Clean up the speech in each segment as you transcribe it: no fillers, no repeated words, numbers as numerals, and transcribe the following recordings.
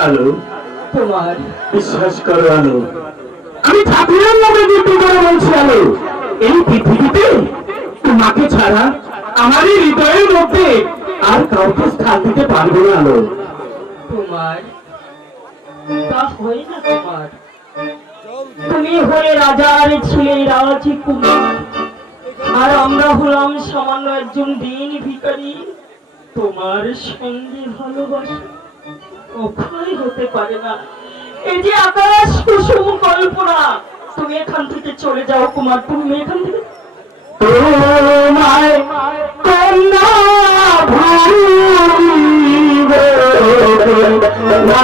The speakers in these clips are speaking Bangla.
আলো, তোমার বিশ্বাস করো আলো, আমি ঠাকুরের নামে বিক্রি করে বলছি আলো, এই পৃথিবীতে তোমাকে ছাড়া আমার এই হৃদয়ের মধ্যে আর কাউকে স্থান দিতে পারবো না আলো। তোমার তা হয় না তোমার। তুমি হয়ে রাজার ছেলে রাজকুমার, আর আমরা হলাম সামান্য একজন দিন ভিখারি। তোমার সঙ্গে ভালোবাসা কখনোই হতে পারে না। এই যে আকাশ কুসুম কল্পনা, তুমি এখান থেকে চলে যাও কুমার, তুমি এখান থেকে তোমায় কন্যা ভুলিব না।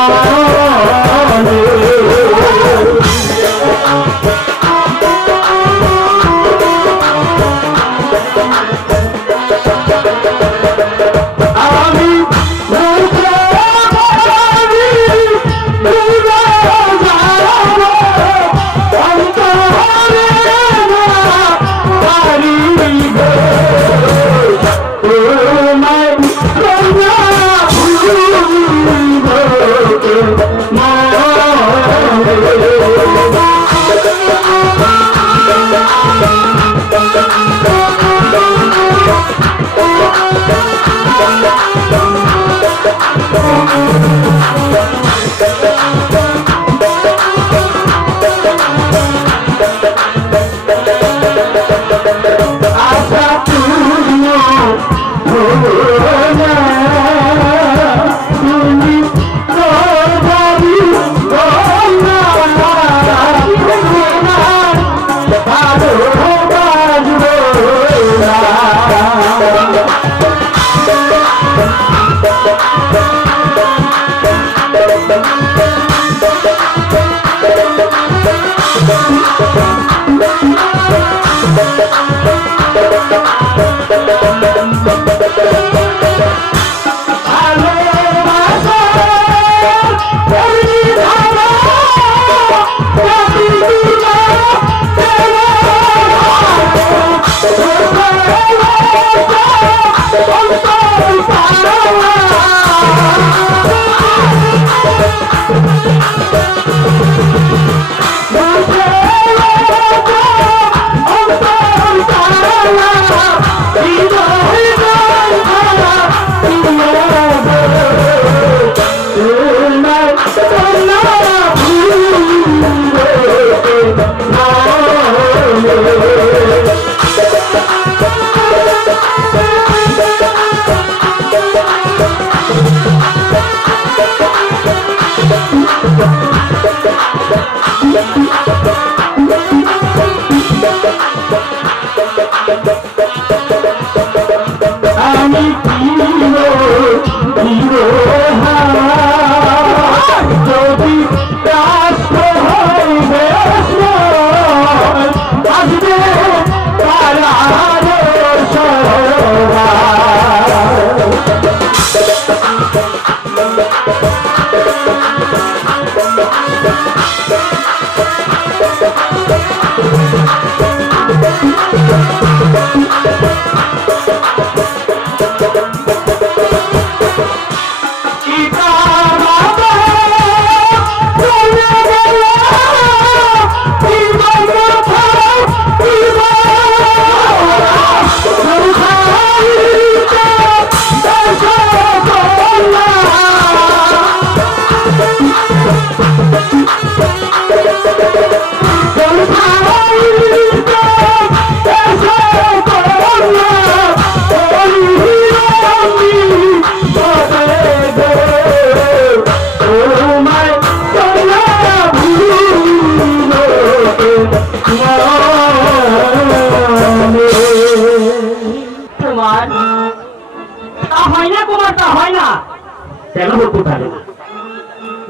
কেন হতে পারে না?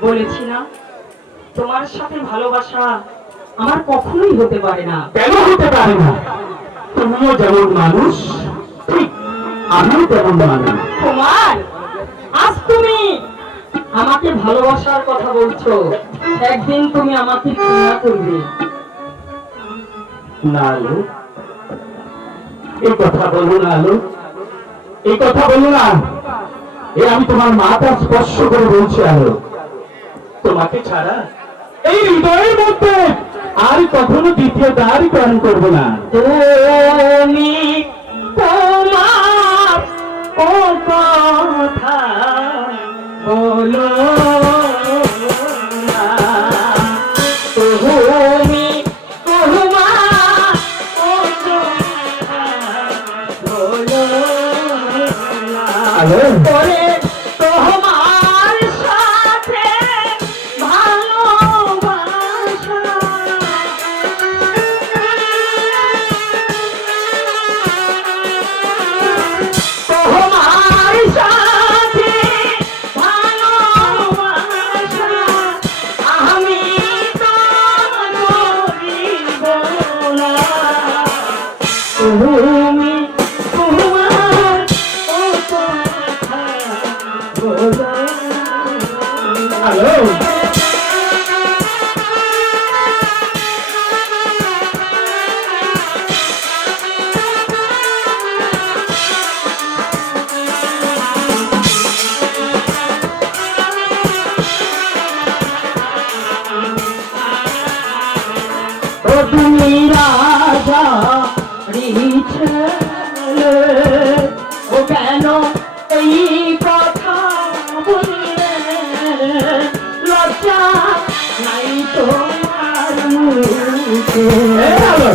বলেছি না তোমার সাথে ভালোবাসা আমার কখনোই হতে পারে না। কেন হতে পারে না? তুমিও যেমন মানুষ, ঠিক আমিও তেমন মানুষ। তোমার আজ তুমি আমাকে ভালোবাসার কথা বলছো, একদিন তুমি আমাকে ঘৃণা করবে না আলো, এই কথা বলো না আলো, এই কথা বলো না। আমি তোমার মাথা স্পর্শ করে বলছি আলো, তোমাকে ছাড়া এই হৃদয়ের মধ্যে আর কখনো দ্বিতীয় দ্বার গ্রহণ করবো না। তুমি তোমার ও কথা বলো না, তুমি তোমার ও কথা বলো না। ওরে তোমার সাথে ভালোবাসা তোমার সাথে ভালোবাসা আমি তো করিব না। তুমি তোমার ও কথা বলো হ্যালো, ও তুমি রাজা ছেলে, ও কেন এই কথা বললে? লজ্জা নাই তোমার মুখে। হ্যালো।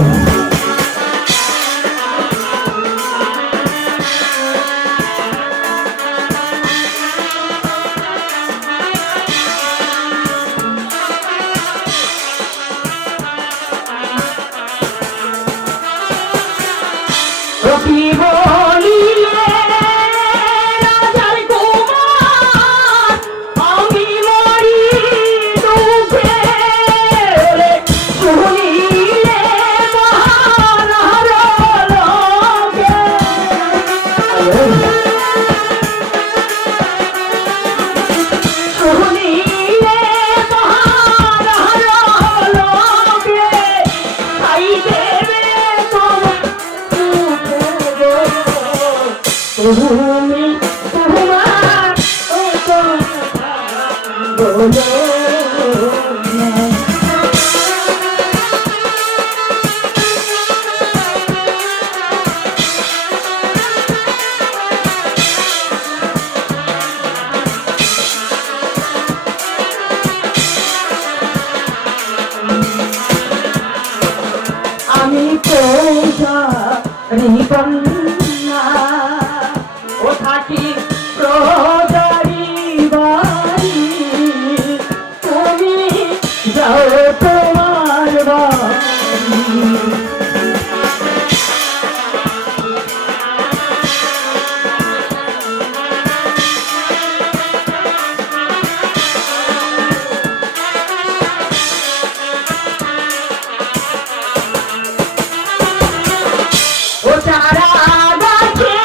কি বলিলে রাজার কুমার, আমি মরি দুঃখে। শুনিলে মহারাজ লোকে, শুনিলে মহারাজ লোকে খাই দেবে তোমার। তুমি তোমার ও কথা বলো না। আমি প্রজারি কন্যা, ও থাকি প্রজারি বাড়ি। তুমি যাও তোমার বাড়ি। ও চারা গাছে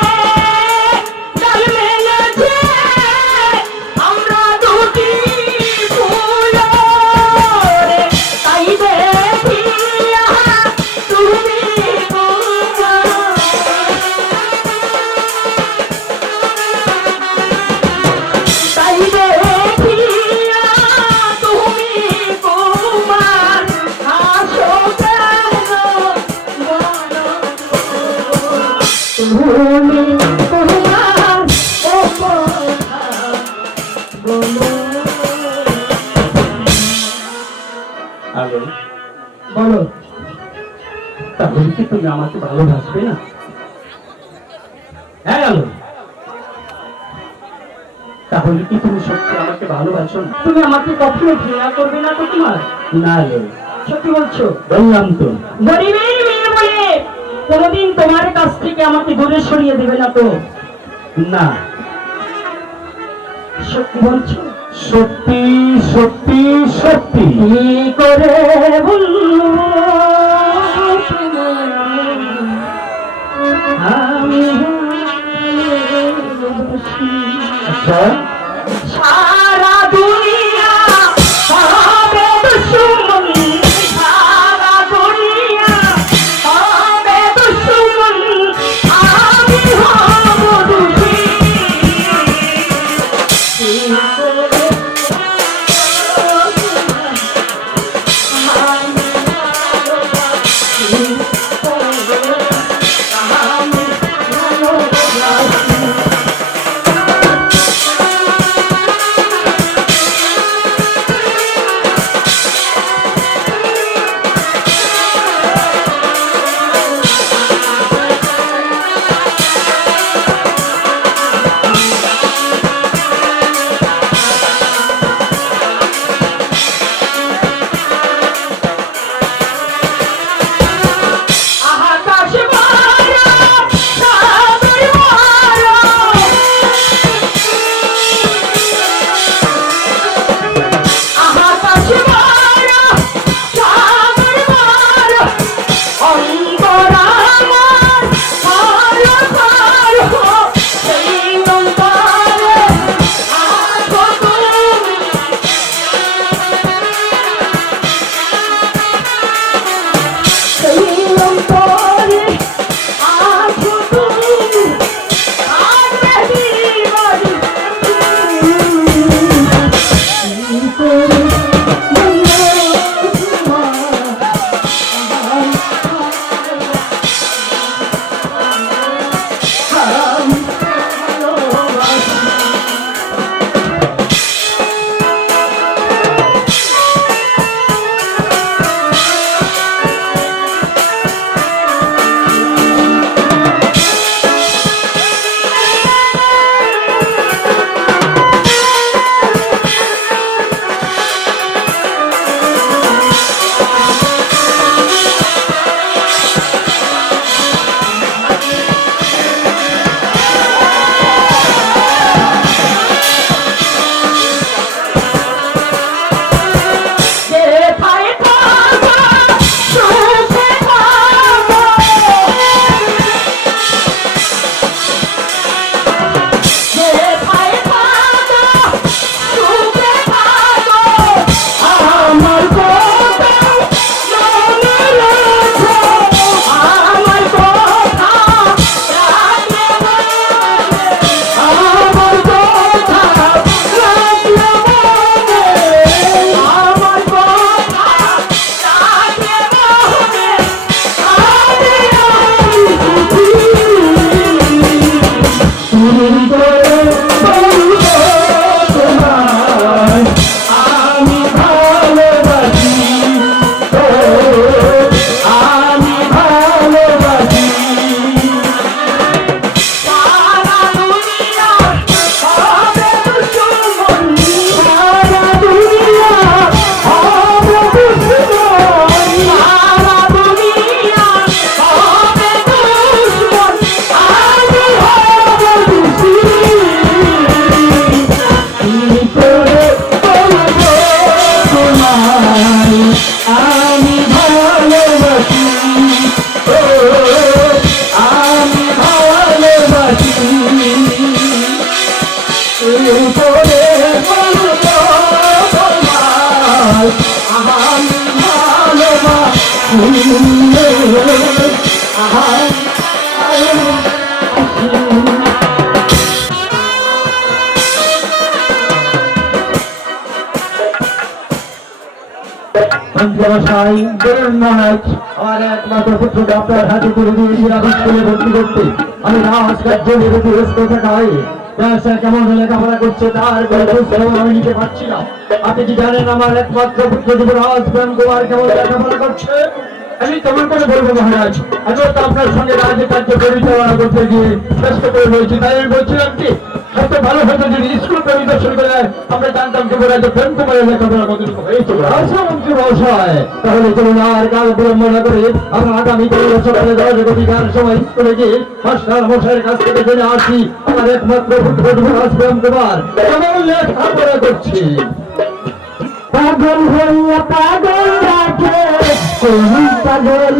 ডাল মেলেছে, আমরা দুটি ফুল রে, তাই দেখিয়া তুমি তোমার। তাই দেখিয়া তুমি তোমার হাসো কেন বলো? তুমি তোমার ও কথা বলো। হ্যালো, বলো, তাহলে কি তুমি আমাকে ভালোবাসবে না? হ্যাঁ হ্যালো, তাহলে কি তুমি সত্যি আমাকে ভালোবাসো না? তুমি আমাকে কখনো ঘৃণা করবে না তো তোমার? না হ্যালো, সত্যি বলছো? বললাম তো। গরিবের মেয়ে বলে কোনোদিন তোমার কাছ থেকে আমাকে দূরে সরিয়ে দেবে না তো? না, সত্যি বলছো? সত্যি সত্যি সত্যি। কি করে বলবো আমি ভালোবাসি। আচ্ছা, সারা দুনিয়া হবে দুশ্মন, সারা দুনিয়া হবে দুশ্মন, আমি হব দুঃখী। কি করে মন্ত্রী বলুন মহারাজ, আমার একমাত্র পুত্রকে আপনার হাতে তুলে দিয়ে সিরাজ স্কুলে ভর্তি করতে আমি রাজকার্য বিরতি ব্যস্ত থাকা হয়। কেমন লেখাপড়া করছে তার আমি নিতে পারছি না। আপনি কি জানেন আমার একমাত্র পুত্র যুবরাজ প্রেম কুমার কেমন লেখাপড়া করছে? আমি তোমার করে বলবো মহারাজ, আমি তো আপনার সঙ্গে রাজ্য কার্য পরিচালনা করতে গিয়ে ব্যস্ত করে রয়েছি। তাই আমি বলছিলাম কি সবচেয়ে ভালো হতো যদি স্কুল পরিদর্শন করে আমরা জানতাম যুবরাজ প্রেম কুমারের লেখাপড়া কতটুকু হয়েছে। মন্ত্রী মহাশয়, তাহলে চলুন আর কাল বিলম্ব না করে আমরা আগামীকাল সকালে 10 ঘটিকার সময় স্কুলে গিয়ে মাস্টার মশাইয়ের কাছ থেকে জেনে আসি আমার একমাত্র পুত্র যুবরাজ প্রেম কুমার কেমন লেখাপড়া করছি। পাগল হইয়া পাগল রাখে কোন পাগল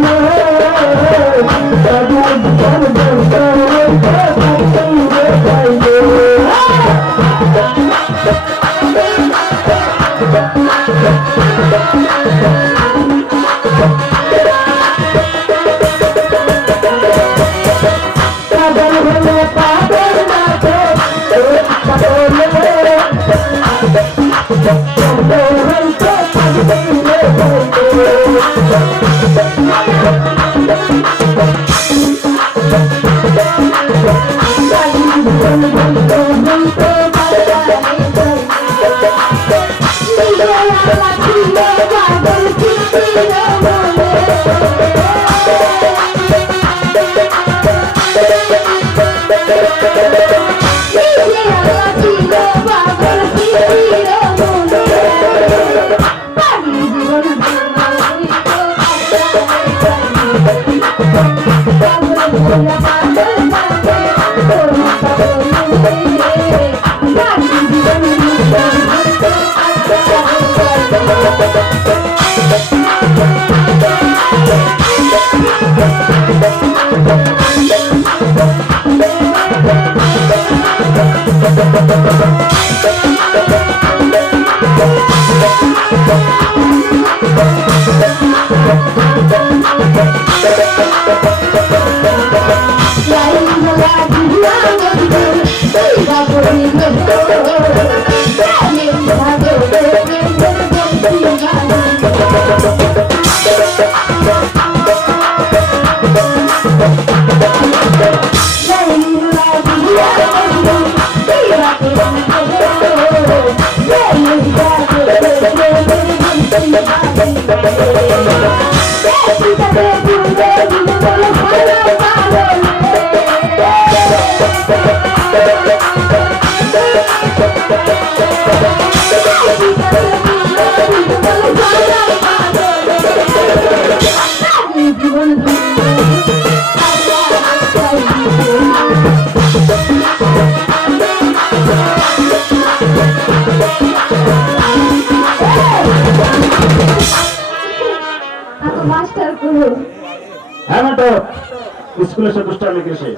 স্কুলে সে দুষ্টামি করেছে।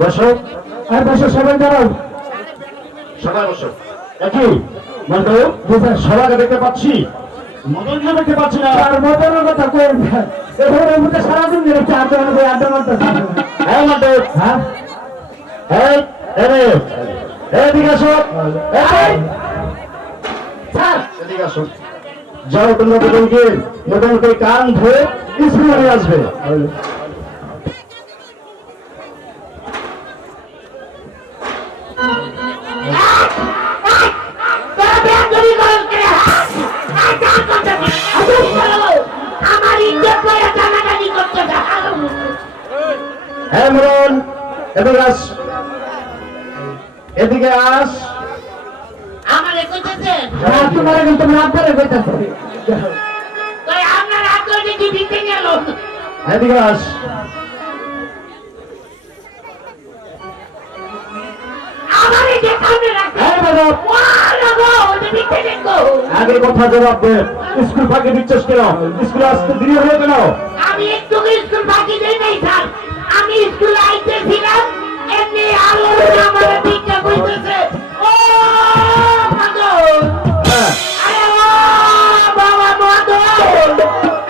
বসো আর বসো, সবাই দাঁড়াও, সবাই বসো। একই বন্ধু সবাইকে দেখতে পাচ্ছি, মদনকে দেখতে পাচ্ছি না। আর মদনের কথা কই এভাবে মধ্যে সারাদিন ধরে আড্ডা মারতেছে। হ্যাঁ মদন, হ্যাঁ এই এদিকে আসো, এদিকে আসো। যাও তোমরা মদনকে কান ধরে স্কুলে নিয়ে আসবে। এদিকে আস। আমারে কইতেছেন? তোমার কিন্তু মাপ করে কইতাছে। তাই আপনার আত্মীয় কি দিতে গেল? এদিকে আস। আমারে যে সামনে রাখবে। হ্যাঁ ম্যাডাম। ওয়ালা গো, ওটা দিতে দেখো। আগে কথা জবাব দে। স্কুল ফাঁকি দিচ্ছিস কেন? স্কুলে আসতে দেরি হলো কেন? আমি একটু স্কুল ফাঁকি দেই নাই স্যার। আমি স্কুলে আইতেছিলাম, এমনি আলো আমারে দিকটা কইতেছে। ও মাদন। আরে ও বাবা মাদন।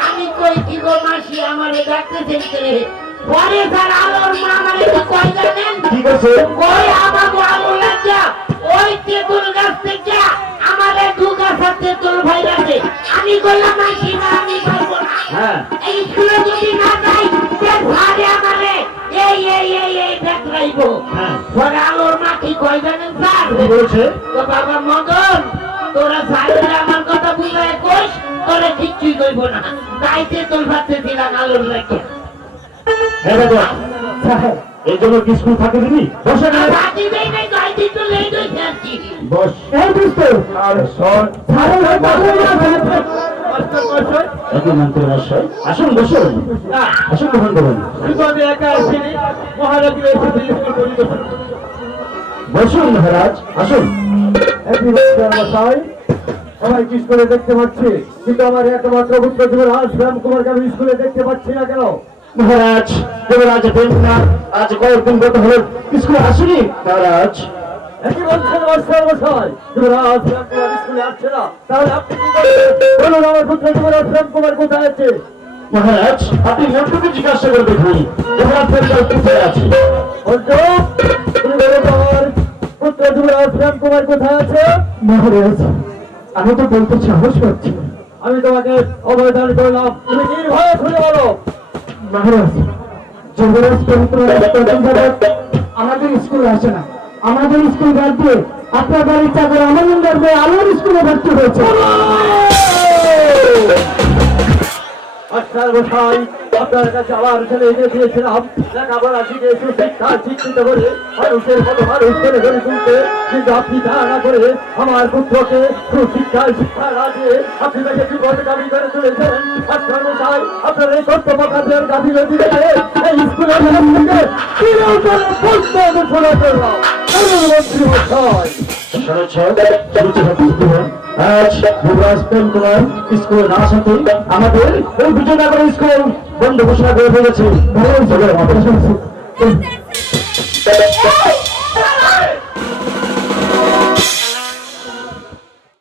আমি কই কি গো মাসি আমারে ডাকতেছেন কে? পরে স্যার আলোর মা আমারে কই জানেন? ঠিক আছে। কই আমাগো আলো লাগা। ওই তেঁতুল গাছ থেকে আমারে দুগা সাথে তেঁতুল ভাই আছে। আমি করলাম না সীমা আমি করবো না হ্যাঁ এই স্কুলে যদি না যাই ভারে আমারে এই দেখলাইবো হ্যাঁ পরে আলোর মা কি কয় জানেন স্যার কি বলছে তো বাবা মদন তোরা সাইডে আমার কথা বুঝায় কোষ তোরা কিচ্ছুই কইব না তাইতে তোর ভাতে দিলাম আলোর রেখে হ্যাঁ দাদা এই জন্য কি স্কুল থাকে দিবি বসে না বাকি দেই নাই তো আইতে তো লেট হইছে আর কি বস এই দোস্ত আর শোন ছাড়ো না একই মন্ত্রী মশাই আসুন বসুন আসুন গ্রহণ করুন আমি একা আসিনি মহারাজ এসেছে স্কুল পরিদর্শন বসুন মহারাজ আসুন একই মশাই সবাইকে স্কুলে দেখতে পাচ্ছি কিন্তু আমার একমাত্র পুত্র যুবরাজ রাম কুমারকে আমি স্কুলে দেখতে পাচ্ছি না কেন? মহারাজ যুবরাজ দেবনাথ আজ কয়েকদিন গত হল স্কুলে আসেনি মহারাজ একই বলছেন মাস্টার মশাই যুবরাজ রাম কুমার স্কুলে আসছে না, তাহলে আপনি কি করবেন? বলুন আমার পুত্র যুবরাজ রাম কুমার কোথায় আছে? মহারাজ আপনি মন্ত্রকে জিজ্ঞাসা করে দেখুন যুবরাজ দেবনাথ কোথায় আছে বলছো তুমি বলো তো আমার পুত্র যুবরাজ রাম কুমার কোথায় আছে? মহারাজ আমি তো বলতে সাহস পাচ্ছি না। আমি তোমাকে অবদান করলাম, তুমি নির্ভয়ে খুলে বলো। মহারাজ যুবরাজ পবিত্র আমাদের স্কুলে আসে না, আমাদের স্কুল বাদ দিয়ে আপনার বাড়ির চাকর আমাদের আলোর স্কুলে ভর্তি হয়েছে মাস্টার মশাই আপনার কাছে আমার ছেলে এনে দিয়েছিলাম লেখাপড়া শিখে সুশিক্ষা শিক্ষিত করে মানুষের মতো মানুষ করে গড়ে তুলতে, কিন্তু আপনি তা না করে আমার পুত্রকে সুশিক্ষায় শিক্ষা না দিয়ে আপনি তাকে বিপদগামী করে তুলেছেন। মাস্টার মশাই আপনার এই কর্তব্য কাজের গাফিলতি দেখে এই স্কুলের থেকে চিরতরে বন্ধ ঘোষণা করলাম। মন্ত্রী মশাই আজ যুবরাজ প্রেম কুমার স্কুলে না আসাতে আমাদের এই বিজয়নগর স্কুল বন্ধ ঘোষণা করে ফেলেছে।